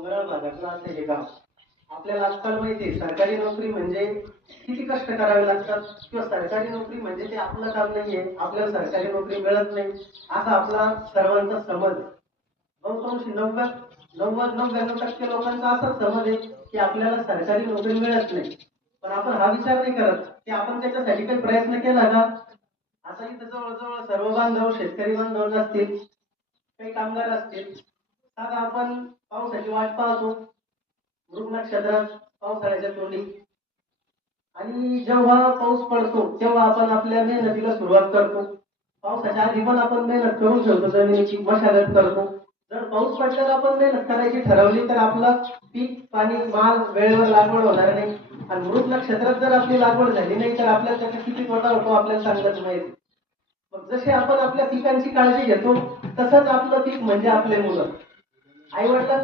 डोंगराळ भागातलं असं हे गाव. आपल्याला आजकाल माहिती आहे सरकारी नोकरी म्हणजे किती कष्ट करावे लागतात किंवा सरकारी नोकरी म्हणजे ते आपलं काम नाहीये, आपल्याला सरकारी नोकरी मिळत नाही असा आपला सर्वांचा समज आहे. बहुतांश 99% लोकांचा असाच समज आहे की आपल्याला सरकारी नोकरी मिळत नाही. पण आपण हा विचार नाही करत की आपण त्याच्यासाठी काही प्रयत्न केला का. आता इथं जवळजवळ सर्व बांधव शेतकरी बांधव नसतील, काही कामगार असतील. आता आपण पावसाची वाट पाहतो मृग नक्षत्रात पावसाळ्याच्या तोंडी, आणि जेव्हा पाऊस पडतो तेव्हा आपण आपल्या मेहनतीला सुरुवात करतो. पावसाच्या आधी पण आपण मेहनत करून ठेवतो, जमिनीची मशागत करतो. जर पाऊस पडल्यावर आपण मेहनत करायची ठरवली तर आपला पीक पाणी माल वेळेवर लागवड होणार नाही. आणि मृग नक्षत्रात जर आपली लागवड झाली नाही तर आपल्याला त्याचा किती तोटा होतो आपल्याला चांगलंच माहिती. मग जसे आपण आपल्या पिकांची काळजी घेतो तसंच आपलं पीक म्हणजे आपले मुलं. आई वडिलांना